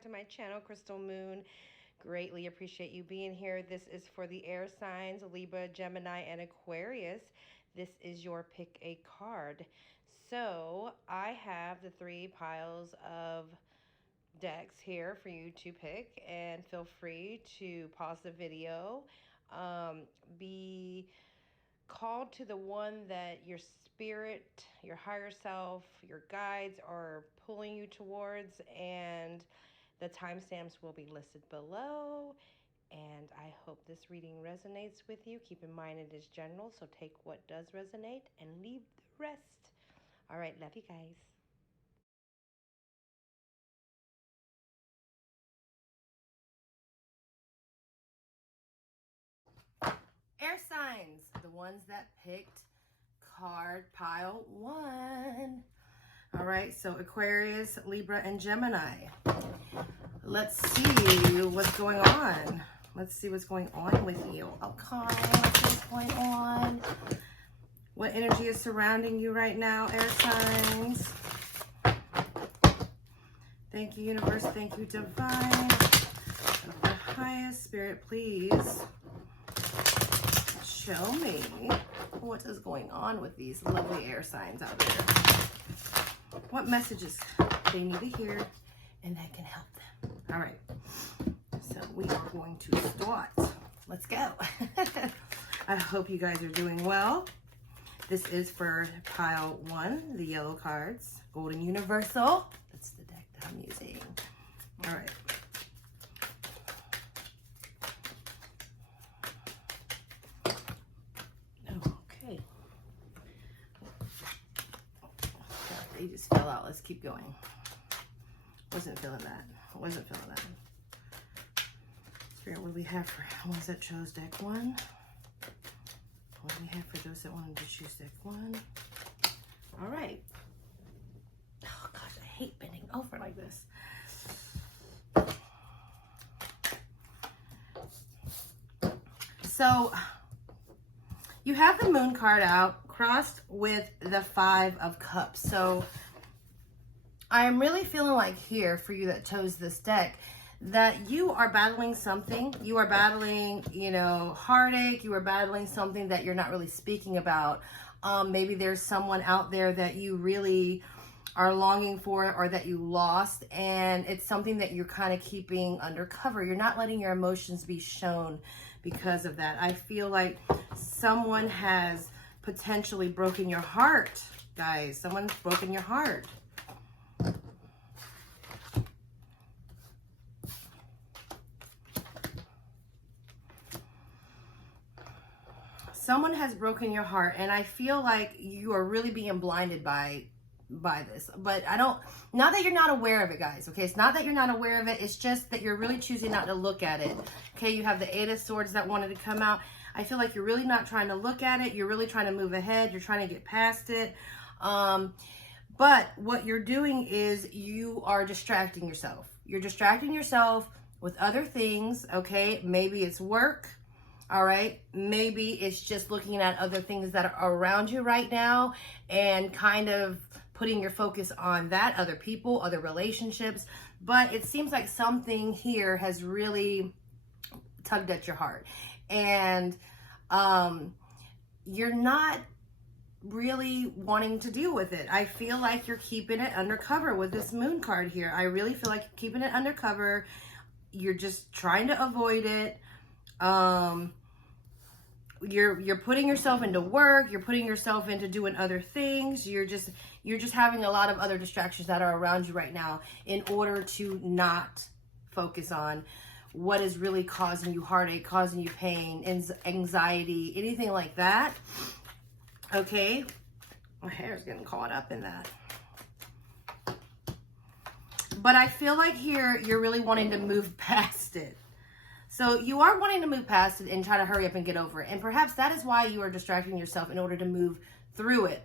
back to my channel, Crystal Moon. Greatly appreciate you being here. This is for the air signs, Libra, Gemini, and Aquarius. This is your pick a card. So I have the 3 piles of decks here for you to pick, and feel free to pause the video. Be called to the one that your spirit, your higher self, your guides are pulling you towards, and the timestamps will be listed below. And I hope this reading resonates with you. Keep in mind it is general, so take what does resonate and leave the rest. All right, love you guys. Air signs, the ones that picked card pile 1. All right, so Aquarius, Libra, and Gemini. Let's see what's going on. Let's see what's going on with you. Okay, let's see what's going on. What energy is surrounding you right now, air signs? Thank you, universe. Thank you, divine. Of the highest spirit, please show me what is going on with these lovely air signs out there. What messages they need to hear and that can help them. All right, so we are going to start. Let's go. I hope you guys are doing well. This is for pile 1, the yellow cards, Golden Universal. That's the deck that I'm using. All right. Okay. They just fell out. Let's keep going. Wasn't feeling that. Wasn't feeling that. Spirit, what do we have for ones that chose deck 1? What do we have for those that wanted to choose deck 1? All right. Oh gosh, I hate bending over like this. So you have the Moon card out, crossed with the 5 of Cups. So I'm really feeling like here, for you that chose this deck, that you are battling something. You are battling, you know, heartache. You are battling something that you're not really speaking about. Maybe there's someone out there that you really are longing for, or that you lost, and it's something that you're kind of keeping undercover. You're not letting your emotions be shown because of that. I feel like someone has potentially broken your heart, guys. Someone's broken your heart. Someone has broken your heart, and I feel like you are really being blinded by this. But I don't, not that you're not aware of it, guys, okay? It's not that you're not aware of it. It's just that you're really choosing not to look at it, okay? You have the 8 of Swords that wanted to come out. I feel like you're really not trying to look at it. You're really trying to move ahead. You're trying to get past it. But what you're doing is you are distracting yourself. You're distracting yourself with other things, okay? Maybe it's work. All right, maybe it's just looking at other things that are around you right now and kind of putting your focus on that, other people, other relationships. But it seems like something here has really tugged at your heart, and you're not really wanting to deal with it. I feel like you're keeping it undercover with this Moon card here. I really feel like you're keeping it undercover. You're just trying to avoid it. You're putting yourself into work, you're putting yourself into doing other things, you're just having a lot of other distractions that are around you right now in order to not focus on what is really causing you heartache, causing you pain, anxiety, anything like that. Okay, my hair's getting caught up in that. But I feel like here you're really wanting to move past it. So you are wanting to move past it and try to hurry up and get over it. And perhaps that is why you are distracting yourself in order to move through it.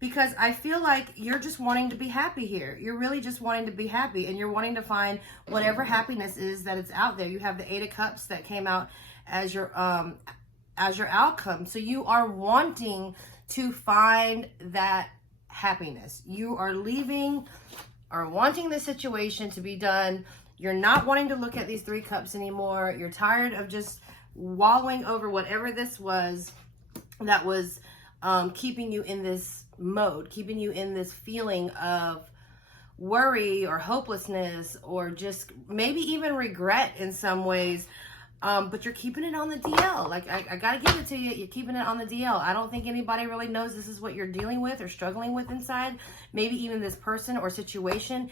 Because I feel like you're just wanting to be happy here. You're really just wanting to be happy, and you're wanting to find whatever happiness is that it's out there. You have the 8 of Cups that came out as your outcome. So you are wanting to find that happiness. You are leaving are wanting the situation to be done. You're not wanting to look at these 3 cups anymore. You're tired of just wallowing over whatever this was that was keeping you in this mode, keeping you in this feeling of worry or hopelessness, or just maybe even regret in some ways. But you're keeping it on the DL. Like, I gotta give it to you. You're keeping it on the DL. I don't think anybody really knows this is what you're dealing with or struggling with inside. Maybe even this person or situation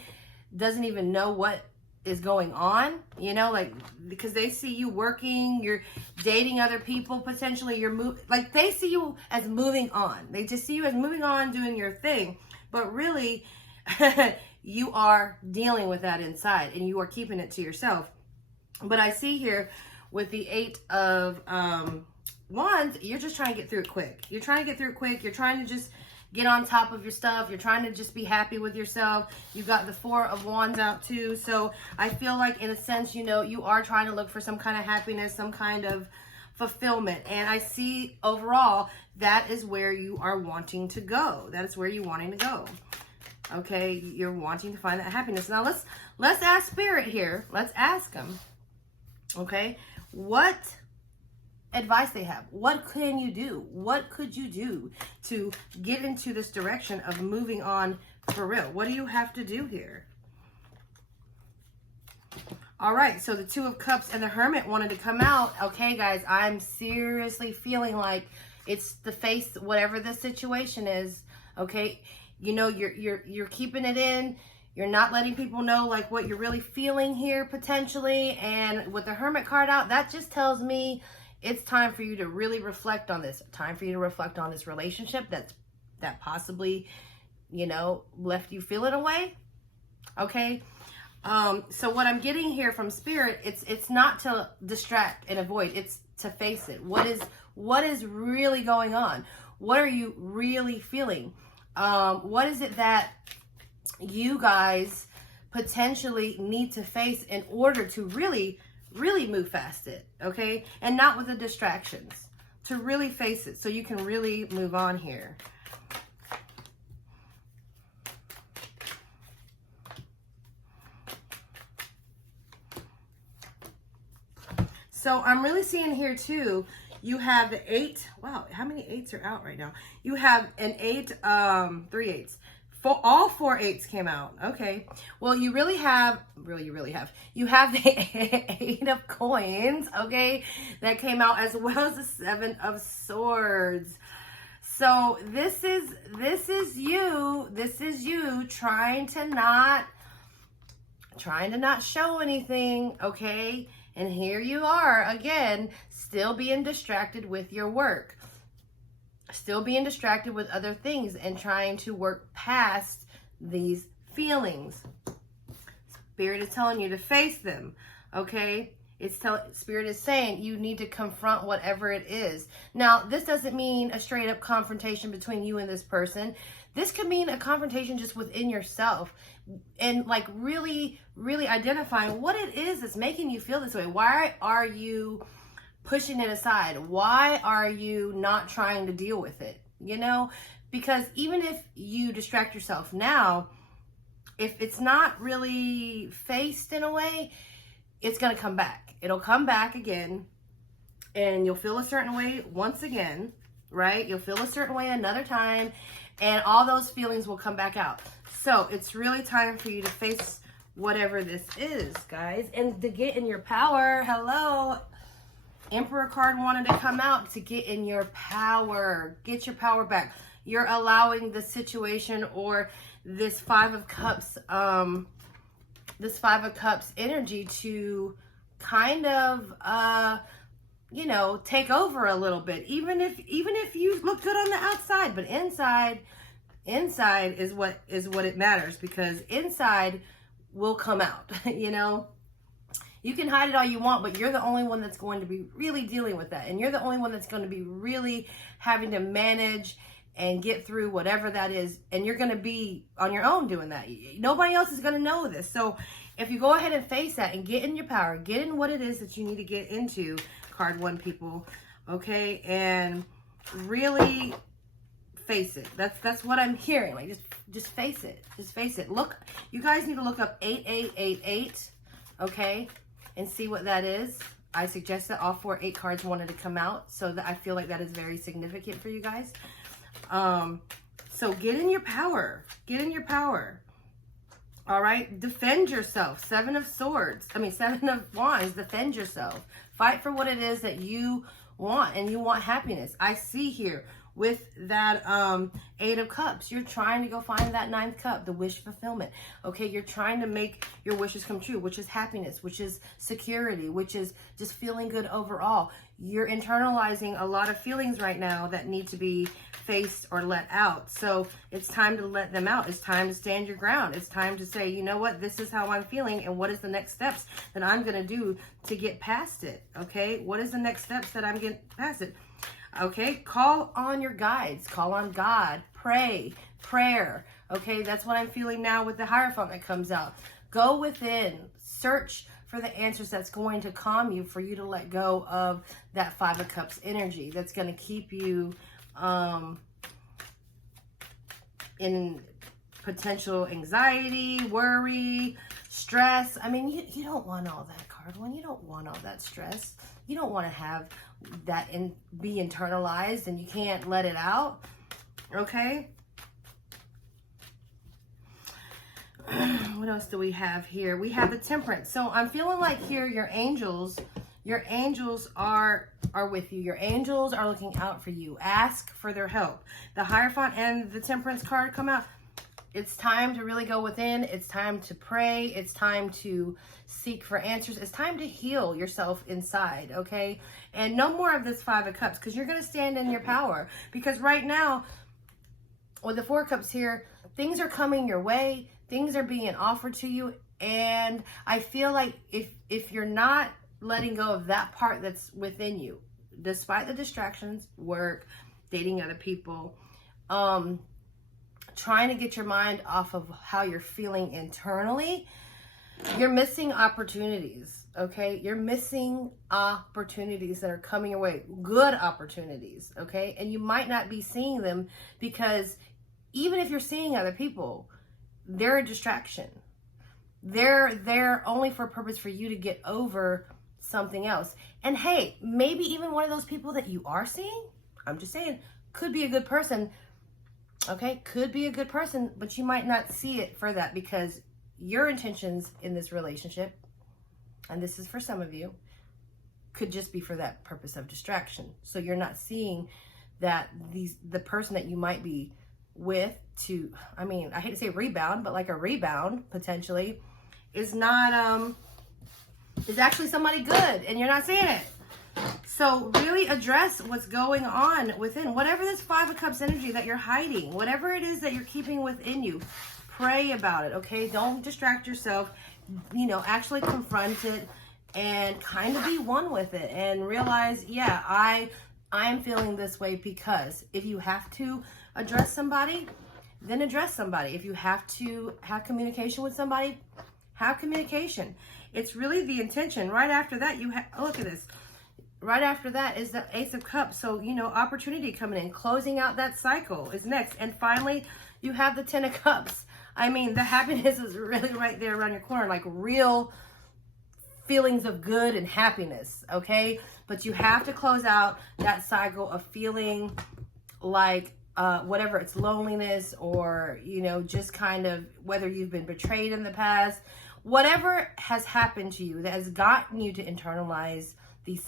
doesn't even know what is going on, you know, like, because they see you working, you're dating other people, potentially you're like, they see you as moving on. They just see you as moving on, doing your thing. But really, you are dealing with that inside, and you are keeping it to yourself. But I see here with the 8 of Wands, you're just trying to get through it quick. You're trying to get through it quick. You're trying to just get on top of your stuff. You're trying to just be happy with yourself. You got the 4 of Wands out too. So I feel like, in a sense, you know, you are trying to look for some kind of happiness, some kind of fulfillment. And I see overall that is where you are wanting to go. That is where you're wanting to go. Okay, you're wanting to find that happiness. Now let's ask Spirit here. Let's ask them. Okay, what advice they have. What can you do? What could you do to get into this direction of moving on for real? What do you have to do here? All right, so the 2 of Cups and the Hermit wanted to come out. Okay, guys, I'm seriously feeling like it's the face, whatever the situation is. Okay, you know, you're keeping it in. You're not letting people know like what you're really feeling here potentially. And with the Hermit card out, that just tells me it's time for you to really reflect on this. Time for you to reflect on this relationship that possibly, you know, left you feeling away. Okay. So what I'm getting here from Spirit, it's not to distract and avoid. It's to face it. What is really going on? What are you really feeling? What is it that you guys potentially need to face in order to really move past it, okay? And not with the distractions, to really face it so you can really move on here. So I'm really seeing here too, you have the 8. Wow, how many 8s are out right now? You have an 8, 3 8s. All 4 8s came out. Okay. Well, you really have the 8 of Coins, okay, that came out, as well as the 7 of Swords. So this is you trying to not show anything, okay? And here you are again, still being distracted with your work. Still being distracted with other things and trying to work past these feelings. Spirit is telling you to face them, okay? Spirit is saying you need to confront whatever it is. Now, this doesn't mean a straight up confrontation between you and this person. This could mean a confrontation just within yourself, and like really identifying what it is that's making you feel this way. Why are you pushing it aside? Why are you not trying to deal with it? You know, because even if you distract yourself now, if it's not really faced in a way, it's going to come back. It'll come back again, and you'll feel a certain way once again, right? You'll feel a certain way another time, and all those feelings will come back out. So it's really time for you to face whatever this is, guys, and to get in your power. Hello. Emperor card wanted to come out to get in your power. Get your power back. You're allowing the situation or this 5 of Cups, energy to kind of, you know, take over a little bit. Even if you look good on the outside, but inside is what it matters, because inside will come out, you know. You can hide it all you want, but you're the only one that's going to be really dealing with that. And you're the only one that's going to be really having to manage and get through whatever that is. And you're going to be on your own doing that. Nobody else is going to know this. So if you go ahead and face that and get in your power, get in what it is that you need to get into, card 1 people, okay? And really face it. That's what I'm hearing. Like, just face it. Just face it. Look, you guys need to look up 8888, okay, and see what that is. I suggest that all 4 8 cards wanted to come out, so that I feel like that is very significant for you guys. So get in your power. Get in your power. All right, defend yourself. 7 of Swords. I mean, 7 of Wands. Defend yourself. Fight for what it is that you want, and you want happiness. I see here with that 8 of Cups, you're trying to go find that 9th cup, the wish fulfillment. Okay, you're trying to make your wishes come true, which is happiness, which is security, which is just feeling good overall. You're internalizing a lot of feelings right now that need to be faced or let out. So it's time to let them out. It's time to stand your ground. It's time to say, you know what, this is how I'm feeling, and what is the next steps that I'm going to do to get past it. Okay, what is the next steps that I'm getting past it? Okay, call on your guides, call on God, pray, prayer. Okay, that's what I'm feeling now with the Hierophant that comes out. Go within, search for the answers that's going to calm you, for you to let go of that 5 of Cups energy that's going to keep you in potential anxiety, worry, stress. I mean, you don't want all that, card one. You don't want all that stress. You don't want to have that be internalized and you can't let it out. Okay. What else do we have here? We have the Temperance. So I'm feeling like here your angels are with you. Your angels are looking out for you. Ask for their help. The Hierophant and the Temperance card come out. It's time to really go within. It's time to pray. It's time to seek for answers. It's time to heal yourself inside, okay? And no more of this 5 of Cups, because you're going to stand in your power. Because right now, with the 4 of Cups here, things are coming your way. Things are being offered to you. And I feel like if you're not letting go of that part that's within you, despite the distractions, work, dating other people, trying to get your mind off of how you're feeling internally, you're missing opportunities, okay? You're missing opportunities that are coming your way, good opportunities, okay? And you might not be seeing them because even if you're seeing other people, they're a distraction. They're there only for a purpose for you to get over something else. And hey, maybe even one of those people that you are seeing, I'm just saying, could be a good person. Okay, could be a good person, but you might not see it for that because your intentions in this relationship, and this is for some of you, could just be for that purpose of distraction. So you're not seeing that the person that you might be with to, I mean, I hate to say rebound, but like a rebound potentially is not, is actually somebody good, and you're not seeing it. So really address what's going on within. Whatever this 5 of Cups energy that you're hiding, whatever it is that you're keeping within you, pray about it, okay? Don't distract yourself. You know, actually confront it and kind of be one with it and realize, yeah, I am feeling this way because if you have to address somebody, then address somebody. If you have to have communication with somebody, have communication. It's really the intention. Right after that, you have, look at this. Right after that is the Ace of Cups. So, you know, opportunity coming in, closing out that cycle is next. And finally, you have the 10 of Cups. I mean, the happiness is really right there around your corner, like real feelings of good and happiness, okay? But you have to close out that cycle of feeling like whatever, it's loneliness or, you know, just kind of whether you've been betrayed in the past, whatever has happened to you that has gotten you to internalize these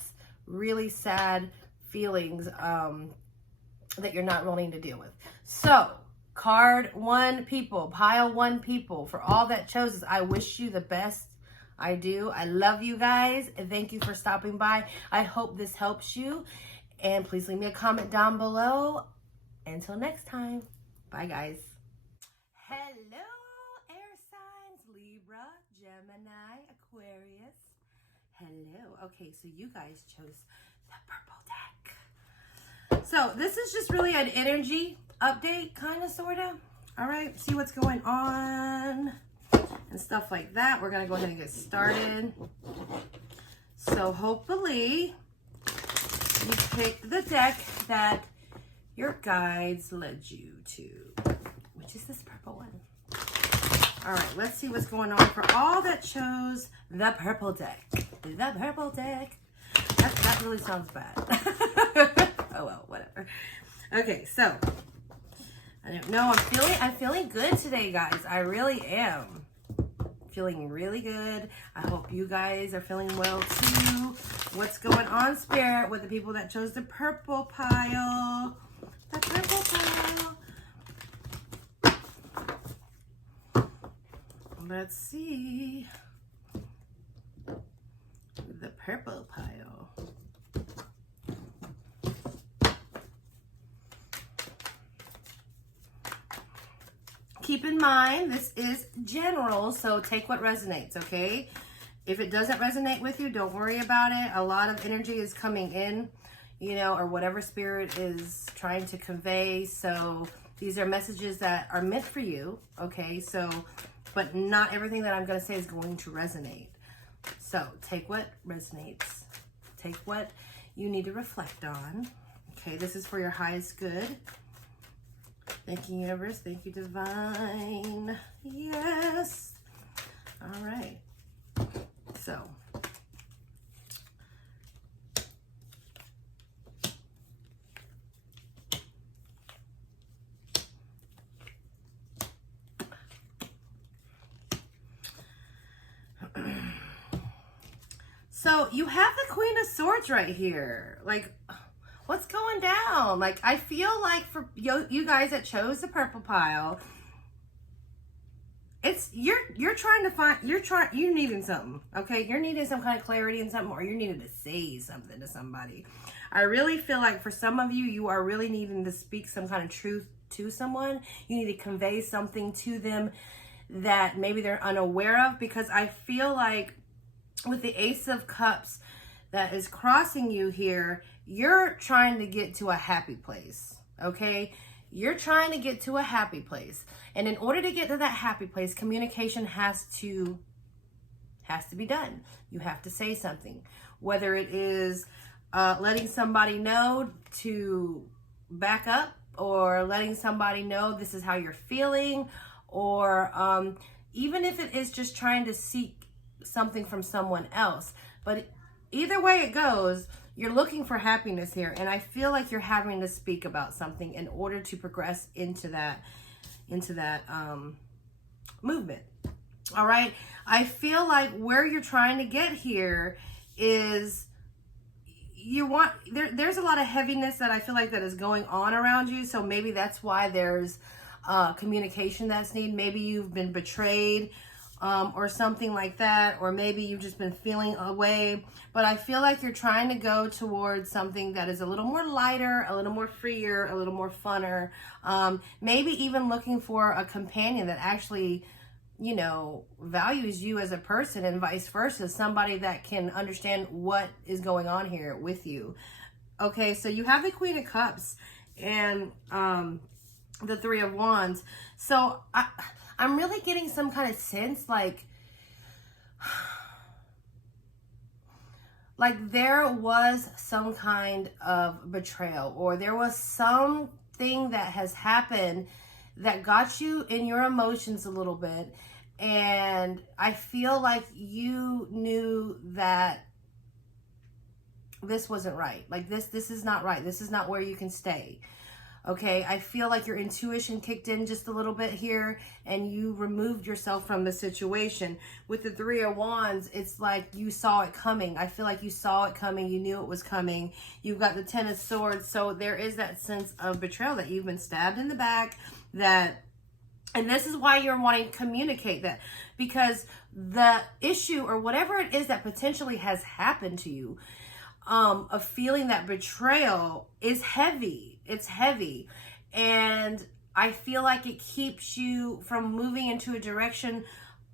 really sad feelings that you're not willing to deal with. So, card 1 people, pile 1 people, for all that chose this, I wish you the best. I do. I love you guys. And thank you for stopping by. I hope this helps you. And please leave me a comment down below. Until next time. Bye, guys. Hello, air signs, Libra, Gemini, Aquarius. Hello. Okay, so you guys chose the purple deck. So this is just really an energy update, kind of, sort of. All right, see what's going on and stuff like that. We're going to go ahead and get started. So hopefully you picked the deck that your guides led you to, which is this purple one. All right, let's see what's going on for all that chose the purple deck. The purple deck. That really sounds bad. Oh well, whatever. Okay, so I don't know. I'm feeling good today, guys. I really am. Feeling really good. I hope you guys are feeling well too. What's going on, Spirit, with the people that chose the purple pile? The purple pile. Let's see. The purple pile. Keep in mind, this is general, so take what resonates, okay? If it doesn't resonate with you, don't worry about it. A lot of energy is coming in, you know, or whatever Spirit is trying to convey. So these are messages that are meant for you, okay? So, but not everything that I'm going to say is going to resonate. So take what resonates. Take what you need to reflect on. Okay, this is for your highest good. Thank you, universe. Thank you, divine. Yes. All right. So. So you have the Queen of Swords right here. Like, what's going down? Like, I feel like for you guys that chose the purple pile, it's you're trying to find, you're needing something, okay? You're needing some kind of clarity in something, or you're needing to say something to somebody. I really feel like for some of you, you are really needing to speak some kind of truth to someone. You need to convey something to them that maybe they're unaware of, because I feel like with the Ace of Cups that is crossing you here, you're trying to get to a happy place, okay? You're trying to get to a happy place. And in order to get to that happy place, communication has to be done. You have to say something. Whether it is letting somebody know to back up, or letting somebody know this is how you're feeling, or even if it is just trying to seek something from someone else. But either way it goes, you're looking for happiness here, and I feel like you're having to speak about something in order to progress into that movement. All right, I feel like where you're trying to get here is there's a lot of heaviness that I feel like that is going on around you. So maybe that's why there's communication that's needed. Maybe you've been betrayed, or something like that, or maybe you've just been feeling away. But I feel like you're trying to go towards something that is a little more lighter, a little more freer, a little more funner. Maybe even looking for a companion that actually, you know, values you as a person, and vice versa, somebody that can understand what is going on here with you. Okay, so you have the Queen of Cups and the Three of Wands. So I'm really getting some kind of sense like there was some kind of betrayal, or there was something that has happened that got you in your emotions a little bit. And I feel like you knew that this wasn't right. Like this is not right. This is not where you can stay. Okay, I feel like your intuition kicked in just a little bit here, and you removed yourself from the situation. With the Three of Wands, it's like you saw it coming. I feel like you saw it coming. You knew it was coming. You've got the Ten of Swords, so there is that sense of betrayal, that you've been stabbed in the back, and this is why you're wanting to communicate that, because the issue or whatever it is that potentially has happened to you, of feeling that betrayal is heavy. It's heavy. And I feel like it keeps you from moving into a direction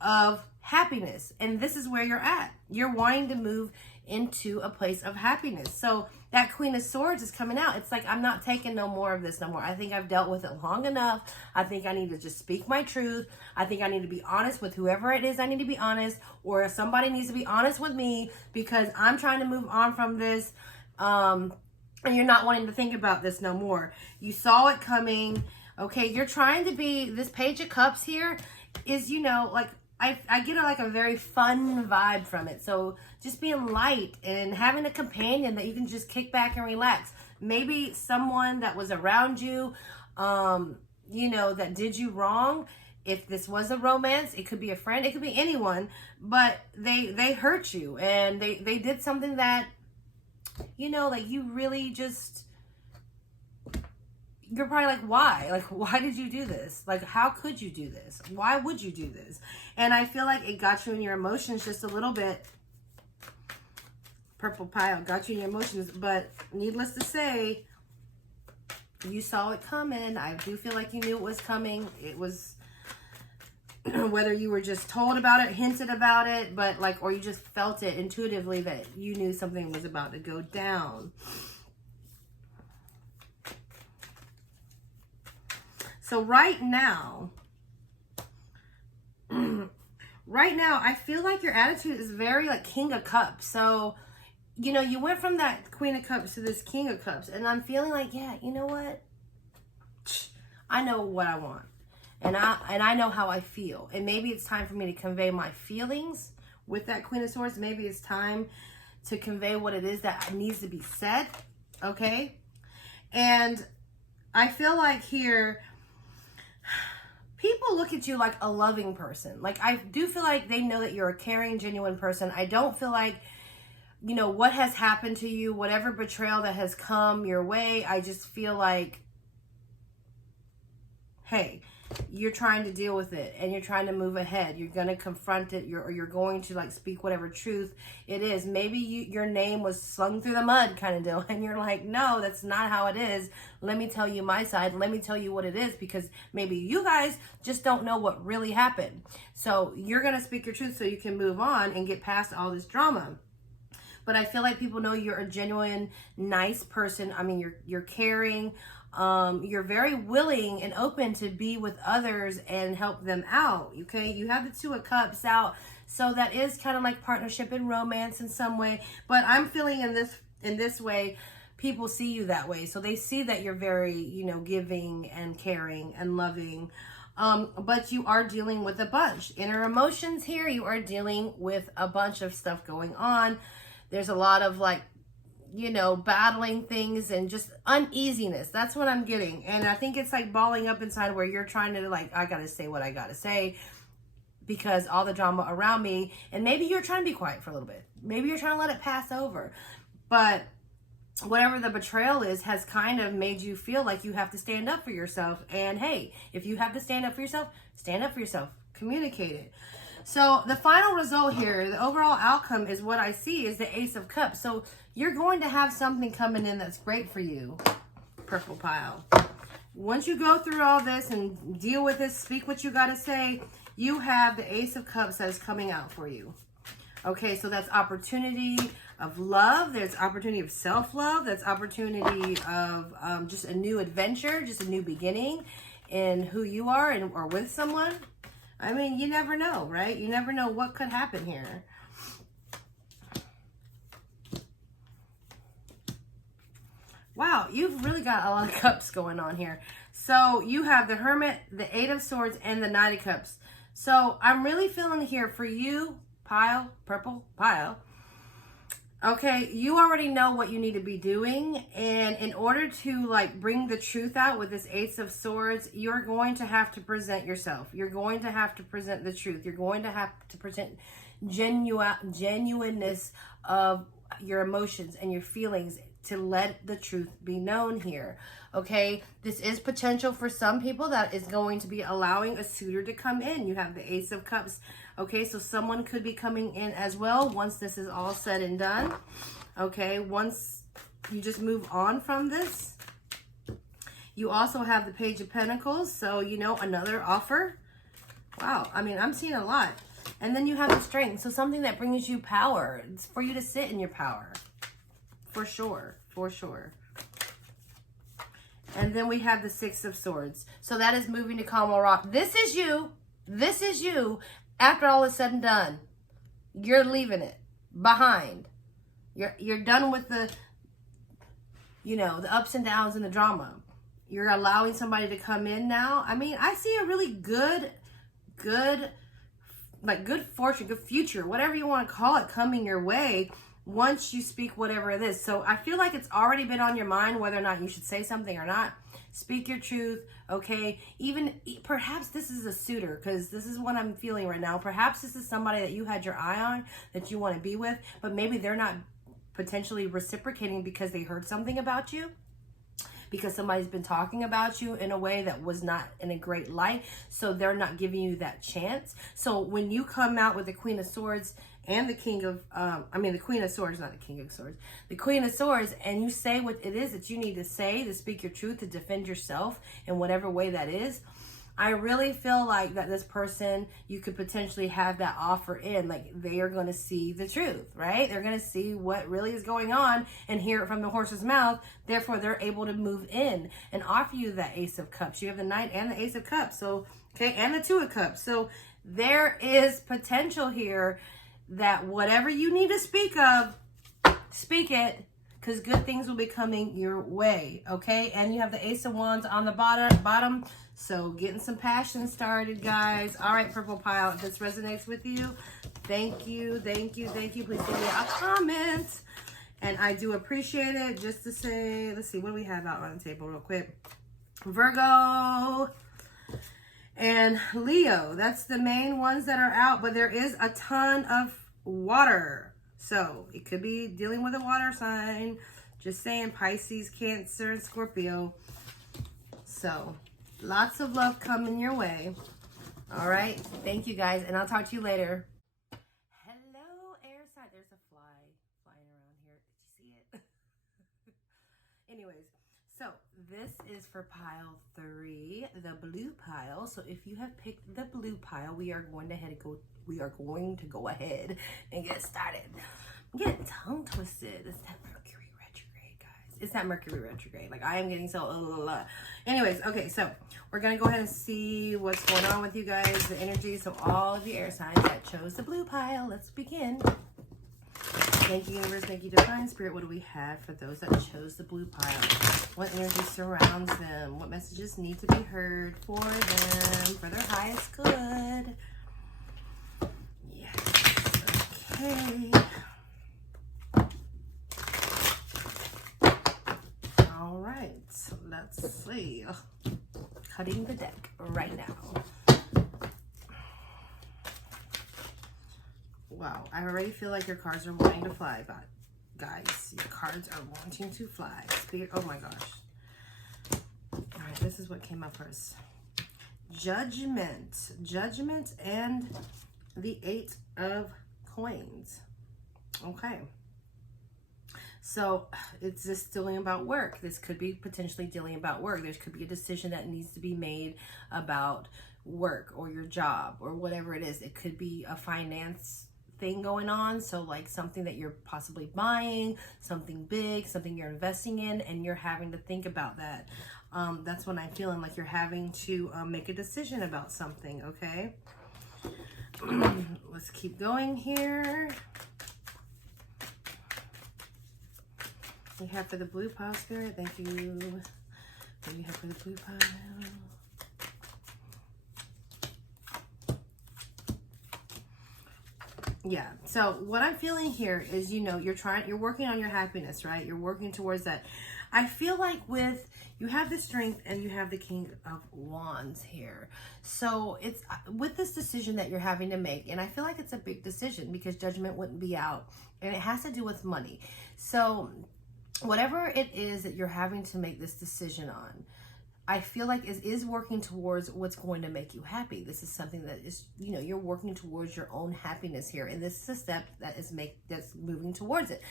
of happiness. And this is where you're at. You're wanting to move into a place of happiness. So that Queen of Swords is coming out. It's like, I'm not taking no more of this no more. I think I've dealt with it long enough. I think I need to just speak my truth. I think I need to be honest with whoever it is I need to be honest, or somebody needs to be honest with me, because I'm trying to move on from this. and you're not wanting to think about this no more. You saw it coming. Okay, you're trying to be, this Page of Cups here is, you know, like, I get like a very fun vibe from it. So just being light and having a companion that you can just kick back and relax. Maybe someone that was around you, you know, that did you wrong. If this was a romance, it could be a friend, it could be anyone, but they hurt you and they did something that, you know, like you really just, you're probably like, why? Like, why did you do this? Like, how could you do this? Why would you do this? And I feel like it got you in your emotions just a little bit. Purple pile got you in your emotions, but needless to say, you saw it coming. I do feel like you knew it was coming. It was, whether you were just told about it, hinted about it, but like, or you just felt it intuitively that you knew something was about to go down. So right now, I feel like your attitude is very like King of Cups. So, you know, you went from that Queen of Cups to this King of Cups. And I'm feeling like, yeah, you know what? I know what I want. And I know how I feel. And maybe it's time for me to convey my feelings with that Queen of Swords. Maybe it's time to convey what it is that needs to be said. Okay? And I feel like here, people look at you like a loving person. Like, I do feel like they know that you're a caring, genuine person. I don't feel like, you know, what has happened to you, whatever betrayal that has come your way, I just feel like, hey, you're trying to deal with it and you're trying to move ahead. You're going to confront it. You're going to like speak whatever truth it is. Maybe your name was slung through the mud kind of deal. And you're like, no, that's not how it is. Let me tell you my side. Let me tell you what it is, because maybe you guys just don't know what really happened. So you're going to speak your truth so you can move on and get past all this drama. But I feel like people know you're a genuine, nice person. I mean, you're caring. You're very willing and open to be with others and help them out. Okay, you have the Two of Cups out, so that is kind of like partnership and romance in some way. But I'm feeling in this way, people see you that way, so they see that you're very, you know, giving and caring and loving. But you are dealing with a bunch inner emotions here. You are dealing with a bunch of stuff going on. There's a lot of like, you know, battling things and just uneasiness. That's what I'm getting. And I think it's like balling up inside where you're trying to like, I gotta say what I gotta say because all the drama around me. And maybe you're trying to be quiet for a little bit. Maybe you're trying to let it pass over. But whatever the betrayal is has kind of made you feel like you have to stand up for yourself. And hey, if you have to stand up for yourself, stand up for yourself. Communicate it. So the final result here, the overall outcome is what I see is the Ace of Cups. So you're going to have something coming in that's great for you, purple pile. Once you go through all this and deal with this, speak what you got to say, you have the Ace of Cups that is coming out for you. Okay, so that's opportunity of love. There's opportunity of self-love. That's opportunity of just a new adventure, just a new beginning in who you are and or with someone. I mean, you never know, right? You never know what could happen here. Wow, you've really got a lot of cups going on here. So you have the Hermit, the Eight of Swords, and the Knight of Cups. So I'm really feeling here for you, pile, purple pile. Okay, you already know what you need to be doing, and in order to like bring the truth out with this Ace of Swords, you're going to have to present yourself. You're going to have to present the truth. You're going to have to present genuineness of your emotions and your feelings to let the truth be known here. Okay, this is potential for some people that is going to be allowing a suitor to come in. You have the Ace of Cups. Okay, so someone could be coming in as well once this is all said and done. Okay, once you just move on from this. You also have the Page of Pentacles, so you know, another offer. Wow, I mean, I'm seeing a lot. And then you have the Strength, so something that brings you power. It's for you to sit in your power. For sure, for sure. And then we have the Six of Swords. So that is moving to Calm Rock. This is you. This is you. After all is said and done, you're leaving it behind. You're done with you know, the ups and downs and the drama. You're allowing somebody to come in now. I mean, I see a really good fortune, good future, whatever you want to call it, coming your way once you speak whatever it is. So I feel like it's already been on your mind whether or not you should say something or not. Speak your truth, okay? Even perhaps this is a suitor, because this is what I'm feeling right now. Perhaps this is somebody that you had your eye on, that you want to be with, but maybe they're not potentially reciprocating because they heard something about you, because somebody's been talking about you in a way that was not in a great light, so they're not giving you that chance. So when you come out with the Queen of Swords and the King of, the Queen of Swords, not the King of Swords, the Queen of Swords, and you say what it is that you need to say, to speak your truth, to defend yourself in whatever way that is, I really feel like that this person, you could potentially have that offer in, like they are going to see the truth, right? They're going to see what really is going on and hear it from the horse's mouth. Therefore, they're able to move in and offer you that Ace of Cups. You have the Knight and the Ace of Cups. So, okay, and the Two of Cups. So there is potential here that whatever you need to speak of, speak it, because good things will be coming your way, okay? And you have the Ace of Wands on the bottom. So getting some passion started, guys. All right, Purple Pile, if this resonates with you, thank you. Please leave me a comment. And I do appreciate it. Just to say, let's see, what do we have out on the table real quick? Virgo and Leo. That's the main ones that are out, but there is a ton of water. So it could be dealing with a water sign. Just saying, Pisces, Cancer, and Scorpio. So lots of love coming your way. All right. Thank you, guys. And I'll talk to you later. Hello, air sign. There's a fly flying around here. Did you see it? Anyways, so this is for pile 3, the blue pile. So if you have picked the blue pile, we are going to go ahead and get started. I'm getting tongue twisted. It's that Mercury retrograde, guys. It's that Mercury retrograde. Like, I am getting so Anyways, okay, so we're gonna go ahead and see what's going on with you guys, the energy. So all of the air signs that chose the blue pile, let's begin. Thank you, universe. Thank you, divine spirit. What do we have for those that chose the blue pile? What energy surrounds them? What messages need to be heard for them, for their highest good? Yes. Okay. All right. Let's see. Cutting the deck right now. Wow, I already feel like your cards are wanting to fly, but guys, your cards are wanting to fly. Spirit, oh my gosh. All right, this is what came up for us. Judgment and the 8 of Coins. Okay. So it's just dealing about work. This could be potentially dealing about work. There could be a decision that needs to be made about work or your job or whatever it is. It could be a finance thing going on, so like something that you're possibly buying, something big, something you're investing in, and you're having to think about that. That's when I'm feeling like you're having to make a decision about something. Okay. Let's keep going here. We have for the blue pile, spirit. Thank you. What do you have for the blue pile? Yeah, so what I'm feeling here is, you know, you're working on your happiness, right? You're working towards that. I feel like you have the Strength and you have the King of Wands here. So it's with this decision that you're having to make, and I feel like it's a big decision because Judgment wouldn't be out, and it has to do with money. So whatever it is that you're having to make this decision on, I feel like it is working towards what's going to make you happy. This is something that is, you know, you're working towards your own happiness here. And this is a step that that's moving towards it.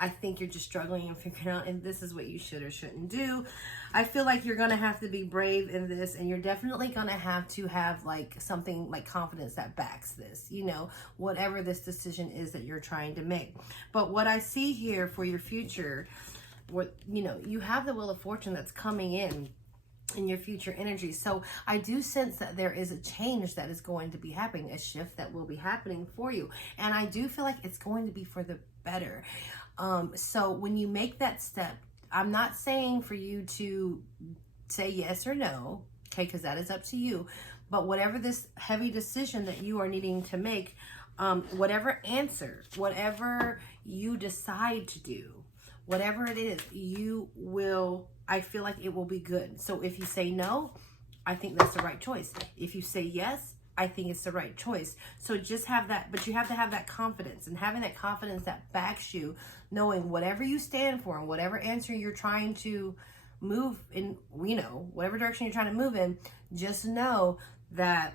I think you're just struggling and figuring out, and this is what you should or shouldn't do. I feel like you're going to have to be brave in this, and you're definitely going to have like something like confidence that backs this, you know, whatever this decision is that you're trying to make. But what I see here for your future, you know, you have the Wheel of Fortune that's coming in your future energy. So I do sense that there is a change that is going to be happening, a shift that will be happening for you. And I do feel like it's going to be for the better. So when you make that step I'm not saying for you to say yes or no, okay, because that is up to you. But whatever this heavy decision that you are needing to make, whatever answer, whatever you decide to do, whatever it is, you will, I feel like it will be good. So if you say no, I think that's the right choice. If you say yes, I think it's the right choice. So just have that, but you have to have that confidence, and having that confidence that backs you, knowing whatever you stand for and whatever answer you're trying to move in, whatever direction you're trying to move in, just know that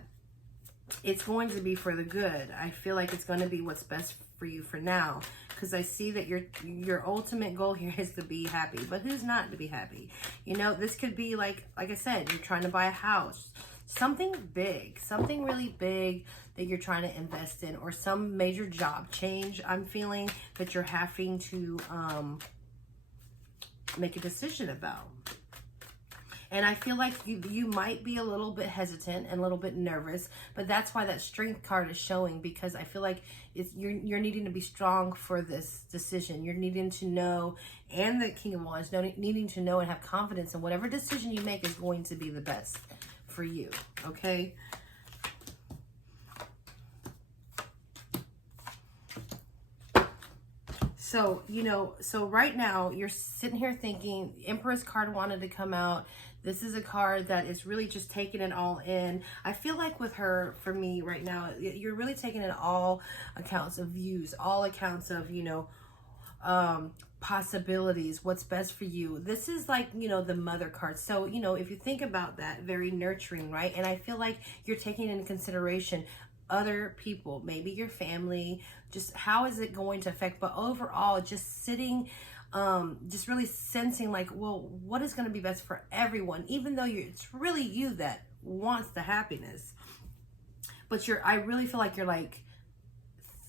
it's going to be for the good. I feel like it's going to be what's best for you for now, because I see that your ultimate goal here is to be happy. But who's not to be happy? This could be like I said, you're trying to buy a house, something big, something really big that you're trying to invest in, or some major job change. I'm feeling that you're having to make a decision about. And I feel like you might be a little bit hesitant and a little bit nervous, but that's why that strength card is showing, because I feel like you're needing to be strong for this decision. You're needing to know, and the King of Wands, needing to know and have confidence in whatever decision you make is going to be the best for you, okay? So, so right now you're sitting here thinking, Empress card wanted to come out. This is a card that is really just taking it all in. I feel like with her, for me right now, you're really taking in all accounts of views, all accounts of, possibilities, what's best for you. This is like, the mother card. So, if you think about that, very nurturing, right? And I feel like you're taking into consideration other people, maybe your family, just how is it going to affect, but overall, just sitting, just really sensing like, well, what is going to be best for everyone, even though it's really you that wants the happiness. But I really feel like you're like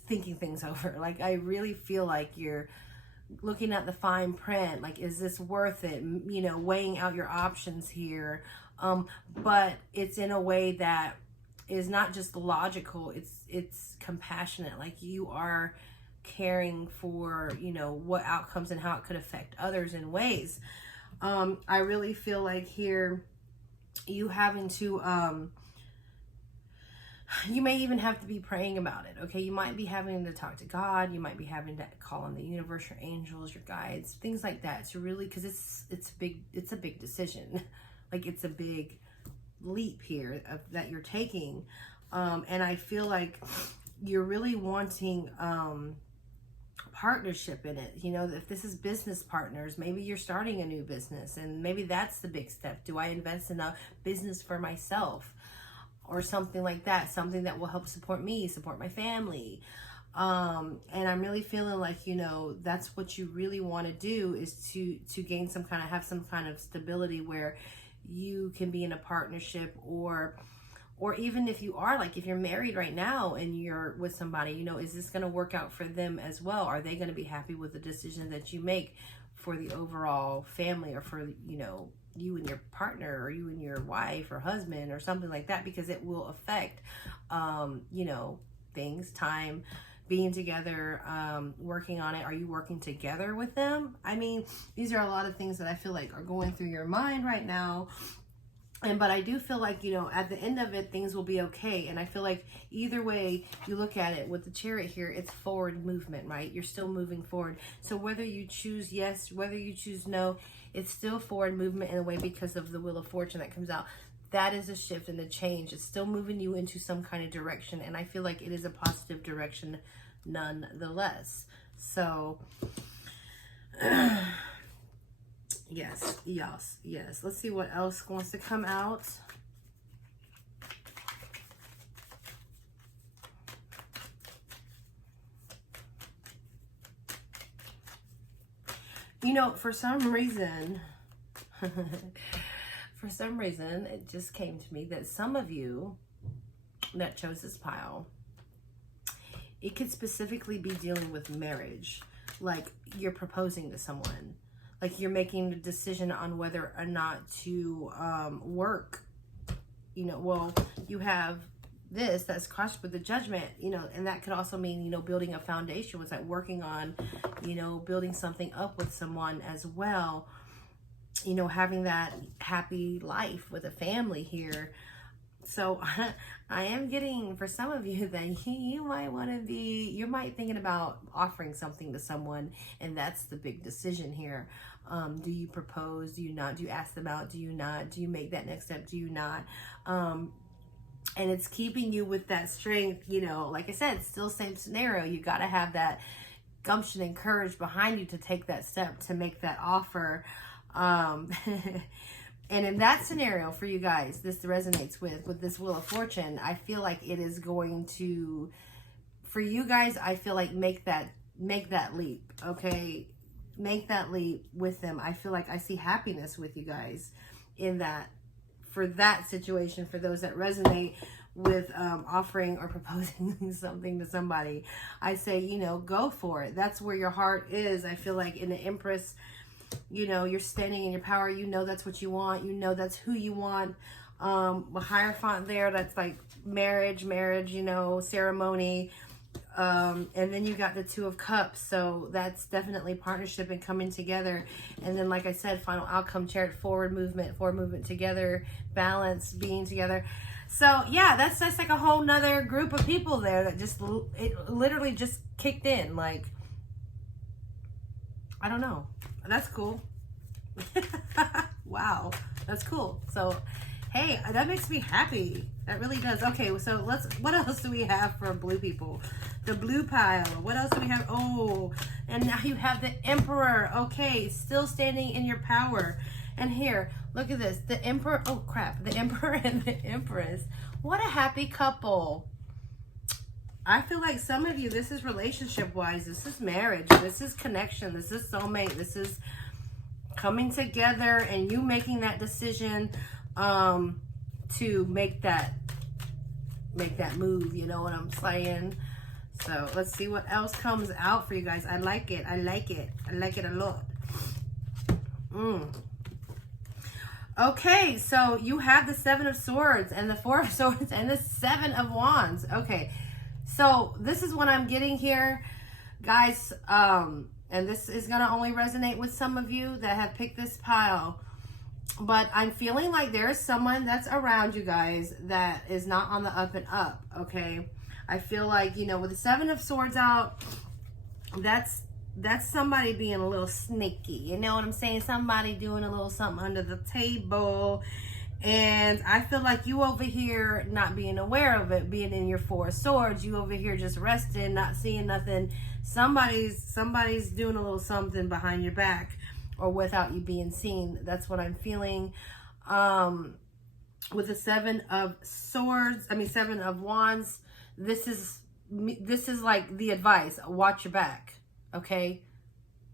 thinking things over. Like, I really feel like you're looking at the fine print, like, is this worth it? Weighing out your options here. But it's in a way that is not just logical, it's compassionate. Like, you are caring for, what outcomes and how it could affect others in ways. I really feel like here you having to, you may even have to be praying about it, okay? You might be having to talk to God. You might be having to call on the universe, your angels, your guides, things like that. To really, because it's a big decision. Like, it's a big leap here that you're taking. And I feel like you're really wanting partnership in it. If this is business partners, maybe you're starting a new business, and maybe that's the big step. Do I invest in a business for myself? Or something like that, something that will help support me, support my family. And I'm really feeling like, that's what you really want to do, is to gain have some kind of stability where you can be in a partnership, or even if you are, like, if you're married right now and you're with somebody, is this going to work out for them as well? Are they going to be happy with the decision that you make for the overall family, or for, you and your partner, or you and your wife or husband, or something like that? Because it will affect, things, time, being together, working on it. Are you working together with them? I mean, these are a lot of things that I feel like are going through your mind right now. But I do feel like, at the end of it, things will be okay. And I feel like either way you look at it, with the Chariot here, it's forward movement, right? You're still moving forward. So whether you choose yes, whether you choose no, it's still forward movement in a way, because of the Wheel of Fortune that comes out. That is a shift and a change. It's still moving you into some kind of direction. And I feel like it is a positive direction nonetheless. So, yes. Let's see what else wants to come out. For some reason, it just came to me that some of you that chose this pile, it could specifically be dealing with marriage. Like, you're proposing to someone. Like, you're making a decision on whether or not to work. You have this that's crushed with the Judgment, you know, and that could also mean, you know, building a foundation. Was like working on, you know, building something up with someone as well, you know, having that happy life with a family here. So I am getting, for some of you, that you might want to be, you might thinking about offering something to someone, and that's the big decision here. Do you propose? Do you not? Do you ask them out? Do you not? Do you make that next step? Do you not? And it's keeping you with that strength, you know, like I said, still same scenario. You got to have that gumption and courage behind you to take that step, to make that offer. And in that scenario for you guys, this resonates with this Wheel of Fortune. I feel like it is going to, for you guys, I feel like make that leap, okay? Make that leap with them. I feel like I see happiness with you guys in that, for that situation, for those that resonate with offering or proposing something to somebody. I say, you know, go for it. That's where your heart is. I feel like in the Empress, you know, you're standing in your power. You know that's what you want. You know that's who you want. A Hierophant there, that's like marriage, you know, ceremony. And then you got the Two of Cups. So that's definitely partnership and coming together. And then, like I said, final outcome, Chariot, forward movement together, balance, being together. So yeah, that's just like a whole nother group of people there that just, it literally just kicked in. Like, I don't know. That's cool. Wow, that's cool. So, hey, that makes me happy. That really does. Okay, so what else do we have for blue people? The blue pile. What else do we have? Oh, and now you have the Emperor. Okay, still standing in your power. And here, look at this. The Emperor. Oh, crap. The Emperor and the Empress. What a happy couple. I feel like some of you, this is relationship-wise. This is marriage. This is connection. This is soulmate. This is coming together and you making that decision to make that move. You know what I'm saying? So let's see what else comes out for you guys. I like it. I like it. I like it a lot. Okay, so you have the Seven of Swords and the Four of Swords and the Seven of Wands. Okay. So this is what I'm getting here, guys, and this is going to only resonate with some of you that have picked this pile, but I'm feeling like there's someone that's around you guys that is not on the up and up, okay? I feel like, you know, with the Seven of Swords out, that's somebody being a little sneaky, you know what I'm saying? Somebody doing a little something under the table. And I feel like you over here not being aware of it, being in your Four of Swords, you over here just resting, not seeing nothing. Somebody's doing a little something behind your back or without you being seen. That's what I'm feeling. With the Seven of Wands, this is like the advice. Watch your back, okay?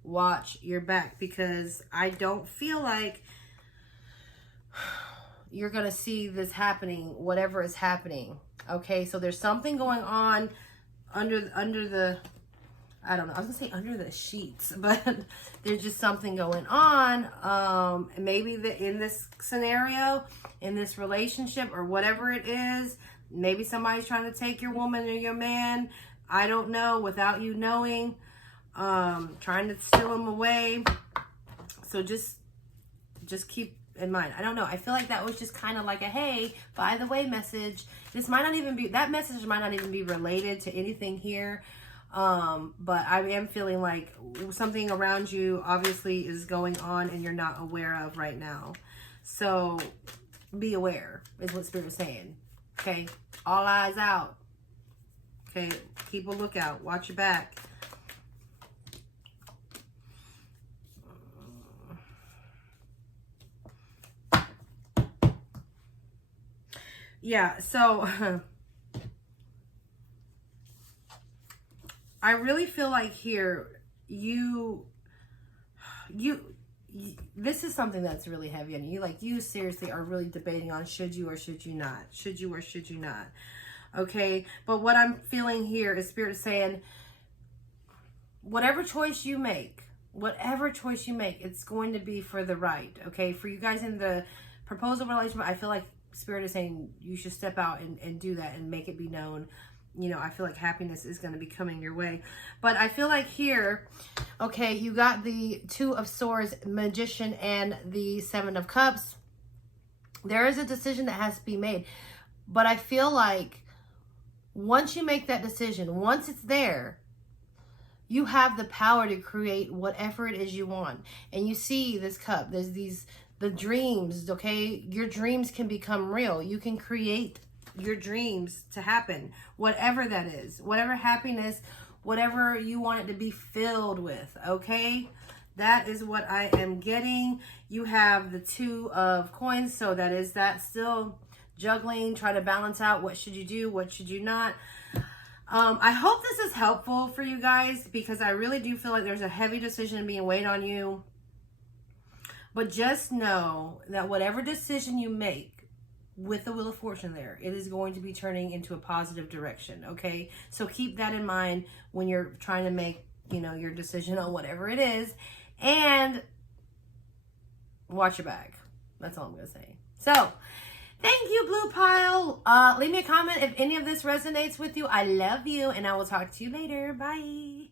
Watch your back, because I don't feel like you're going to see this happening, whatever is happening. Okay, so there's something going on under the, I don't know, I was going to say under the sheets, but there's just something going on. Maybe in this scenario, in this relationship or whatever it is, maybe somebody's trying to take your woman or your man. I don't know, without you knowing, trying to steal them away. So just keep in mind. I don't know. I feel like that was just kind of like a, hey, by the way message. This might not even be, that message might not even be related to anything here. But I am feeling like something around you obviously is going on and you're not aware of right now. So be aware is what Spirit is saying. Okay. All eyes out. Okay. Keep a lookout. Watch your back. Yeah, so I really feel like here this is something that's really heavy on you. Like, you seriously are really debating on should you or should you not, should you or should you not. Okay, but what I'm feeling here is Spirit saying, whatever choice you make, it's going to be for the right. Okay, for you guys in the proposal relationship, I feel like Spirit is saying you should step out and do that and make it be known. You know, I feel like happiness is going to be coming your way. But I feel like here, okay, you got the Two of Swords, Magician, and the Seven of Cups. There is a decision that has to be made. But I feel like once you make that decision, once it's there, you have the power to create whatever it is you want. And you see this cup, there's the dreams, okay? Your dreams can become real. You can create your dreams to happen, whatever that is, whatever happiness, whatever you want it to be filled with, okay? That is what I am getting. You have the Two of Coins, so that is that still juggling, try to balance out what should you do, what should you not. I hope this is helpful for you guys, because I really do feel like there's a heavy decision being weighed on you. But just know that whatever decision you make with the Wheel of Fortune there, it is going to be turning into a positive direction, okay? So keep that in mind when you're trying to make, you know, your decision on whatever it is. And watch your back. That's all I'm going to say. So, thank you, Blue Pile. Leave me a comment if any of this resonates with you. I love you, and I will talk to you later. Bye.